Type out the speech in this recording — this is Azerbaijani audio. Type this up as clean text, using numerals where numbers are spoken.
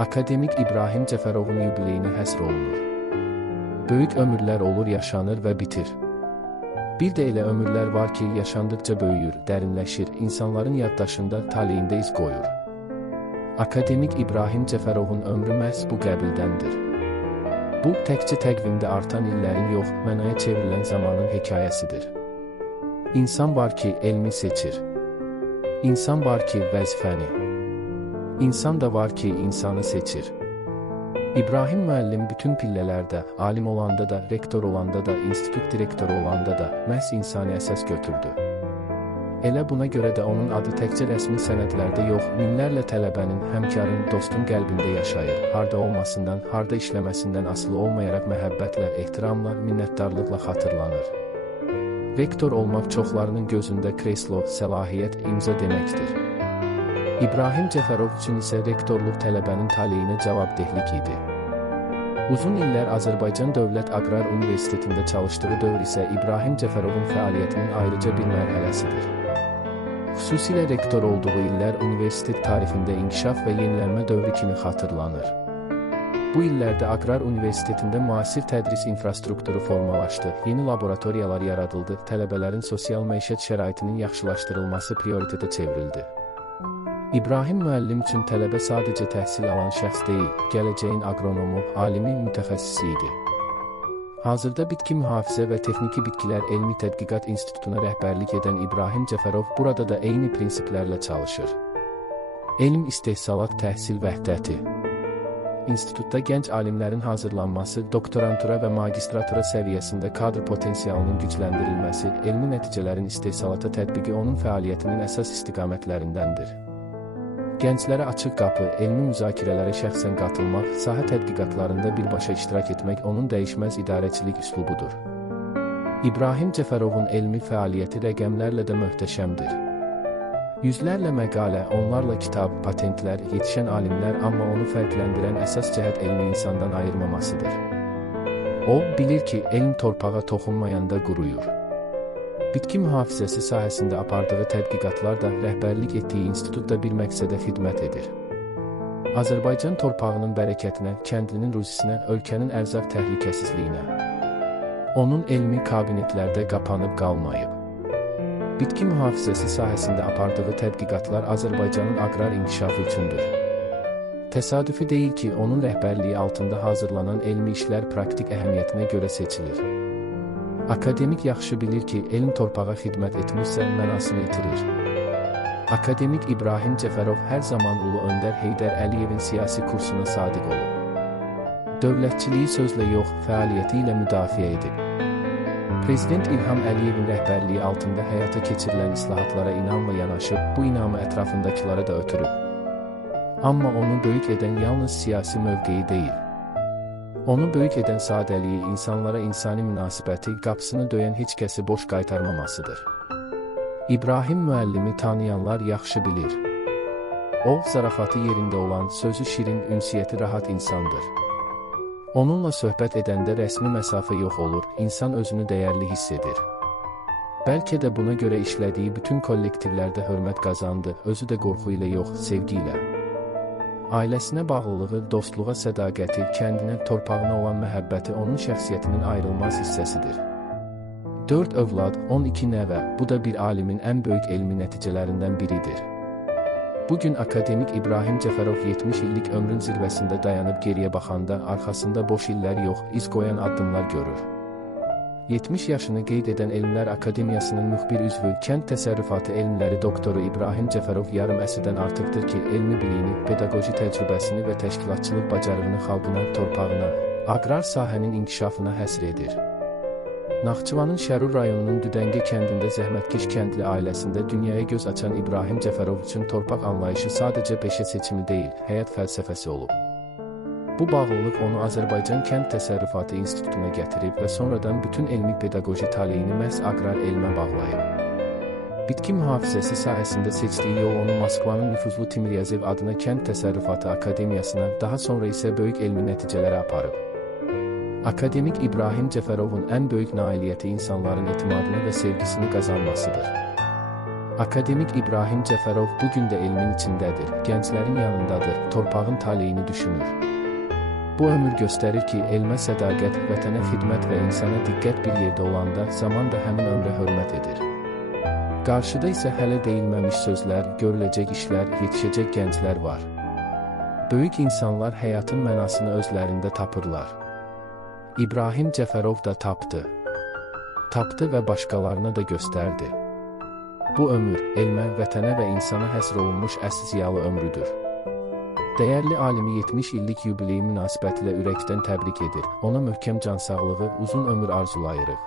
Akademik İbrahim Cəfərovun yubileyini həsr olunur. Böyük ömürlər olur, yaşanır və bitir. Bir də elə ömürlər var ki, yaşandıqca böyüyür, dərinləşir, insanların yaddaşında, taleyində iz qoyur. Akademik İbrahim Cəfərovun ömrü məhz bu qəbildəndir. Bu, təkcə təqvimdə artan illərin yox, mənaya çevrilən zamanın hekayəsidir. İnsan var ki, elmi seçir. İnsan var ki, vəzifəni. İnsan da var ki, insanı seçir. İbrahim müəllim bütün pillələrdə, alim olanda da, rektor olanda da, institut direktoru olanda da məhz insani əsas götürdü. Elə buna görə də onun adı təkcə rəsmi sənədlərdə yox, minlərlə tələbənin, həmkarın, dostun qəlbində yaşayır. Harda olmasından, harda işləməsindən asılı olmayaraq məhəbbətlə, ehtiramla, minnətdarlıqla xatırlanır. Rektor olmaq çoxlarının gözündə kreslo, səlahiyyət, imza deməkdir. İbrahim Cəfərov üçün isə rektorluq tələbənin taleyinə cavabdehlik idi. Uzun illər Azərbaycan Dövlət Aqrar Universitetində çalışdığı dövr isə İbrahim Cəfərovun fəaliyyətinin ayrıca bir mərhələsidir. Xüsusilə rektor olduğu illər universitet tarixində inkişaf və yenilənmə dövrü kimi xatırlanır. Bu illərdə Aqrar Universitetində müasir tədris infrastrukturu formalaşdı, yeni laboratoriyalar yaradıldı, tələbələrin sosial məişət şəraitinin yaxşılaşdırılması prioritetə çevrildi. İbrahim müəllim üçün tələbə sadəcə təhsil alan şəxs deyil, gələcəyin aqronomu, alimi, mütəxəssisi idi. Hazırda Bitki Mühafizə və Texniki Bitkilər Elmi Tədqiqat İnstitutuna rəhbərlik edən İbrahim Cəfərov burada da eyni prinsiplərlə çalışır. Elm, istehsalat, təhsil vəhdəti. İnstitutda gənc alimlərin hazırlanması, doktorantura və magistratura səviyyəsində kadr potensialının gücləndirilməsi, elmi nəticələrin istehsalata tətbiqi onun fəaliyyətinin əsas istiqamətlərindəndir. Gənclərə açıq qapı, elmi müzakirələrə şəxsən qatılmaq, sahə tədqiqatlarında birbaşa iştirak etmək onun dəyişməz idarəçilik üslubudur. İbrahim Cəfərovun elmi fəaliyyəti rəqəmlərlə də möhtəşəmdir. Yüzlərlə məqalə, onlarla kitab, patentlər, yetişən alimlər, amma onu fərqləndirən əsas cəhət elmi insandan ayırmamasıdır. O, bilir ki, elm torpağa toxunmayanda quruyur. Bitki mühafizəsi sahəsində apardığı tədqiqatlar da, rəhbərlik etdiyi institut da bir məqsədə xidmət edir. Azərbaycan torpağının bərəkətinə, kəndlinin ruzisinə, ölkənin ərzaq təhlükəsizliyinə. Onun elmi kabinetlərdə qapanıb qalmayıb. Bitki mühafizəsi sahəsində apardığı tədqiqatlar Azərbaycanın aqrar inkişafı üçündür. Təsadüfi deyil ki, onun rəhbərliyi altında hazırlanan elmi işlər praktik əhəmiyyətinə görə seçilir. Akademik yaxşı bilir ki, elm torpağa xidmət etmirsə, mənasını itirir. Akademik İbrahim Cəfərov hər zaman Ulu Öndər Heydər Əliyevin siyasi kursuna sadiq olub. Dövlətçiliyi sözlə yox, fəaliyyəti ilə müdafiə edib. Prezident İlham Əliyevin rəhbərliyi altında həyata keçirilən islahatlara inamla yanaşıb, bu inamı ətrafındakılara da ötürüb. Amma onu böyük edən yalnız siyasi mövqeyi deyil. Onu böyük edən sadəliyi, insanlara insani münasibəti, qapısını döyən heç kəsi boş qaytarmamasıdır. İbrahim müəllimi tanıyanlar yaxşı bilir. O, zarafatı yerində olan, sözü şirin, ünsiyyəti rahat insandır. Onunla söhbət edəndə rəsmi məsafə yox olur, insan özünü dəyərli hiss edir. Bəlkə də buna görə işlədiyi bütün kollektivlərdə hörmət qazandı, özü də qorxu ilə yox, sevgi ilə. Ailəsinə bağlılığı, dostluğa sədaqəti, kəndinə, torpağına olan məhəbbəti onun şəxsiyyətinin ayrılmaz hissəsidir. 4 övlad, 12 nəvə, bu da bir alimin ən böyük elmi nəticələrindən biridir. Bugün akademik İbrahim Cəfərov 70 illik ömrün zirvəsində dayanıb geriyə baxanda, arxasında boş illər yox, iz qoyan addımlar görür. 70 yaşını qeyd edən Elmlər Akademiyasının müxbir üzvü, kənd təsərrüfatı elmləri doktoru İbrahim Cəfərov yarım əsrdən artıqdır ki, elmi biliyini, pedaqoji təcrübəsini və təşkilatçılıq bacarığını xalqına, torpağına, aqrar sahənin inkişafına həsr edir. Naxçıvanın Şərur rayonunun Düdəngə kəndində zəhmətkeş kəndli ailəsində dünyaya göz açan İbrahim Cəfərov üçün torpaq anlayışı sadəcə peşə seçimi deyil, həyat fəlsəfəsi olub. Bu bağlılıq onu Azərbaycan Kənd Təsərrüfatı İnstitutuna gətirib və sonradan bütün elmi pedaqoji taleyini məhz aqrar elmə bağlayıb. Bitki mühafizəsi sahəsində seçdiyi yol onu Moskvanın nüfuzlu Timryazev adına Kənd Təsərrüfatı Akademiyasına, daha sonra isə böyük elmi nəticələrə aparıb. Akademik İbrahim Cəfərovun ən böyük nailiyyəti insanların etimadını və sevgisini qazanmasıdır. Akademik İbrahim Cəfərov bugün də elmin içindədir, gənclərin yanındadır, torpağın taleyini düşünür. Bu ömür göstərir ki, elmə sədaqət, vətənə xidmət və insana diqqət bir yerdə olanda zaman da həmin ömrə hörmət edir. Qarşıda isə hələ deyilməmiş sözlər, görüləcək işlər, yetişəcək gənclər var. Böyük insanlar həyatın mənasını özlərində tapırlar. İbrahim Cəfərov da tapdı. Tapdı və başqalarına da göstərdi. Bu ömür, elmə, vətənə və insana həsr olunmuş əsl ziyalı ömrüdür. Dəyərli alimi 70 illik yubileyi münasibətilə ürəkdən təbrik edir, ona möhkəm cansağlığı, uzun ömür arzulayırıq.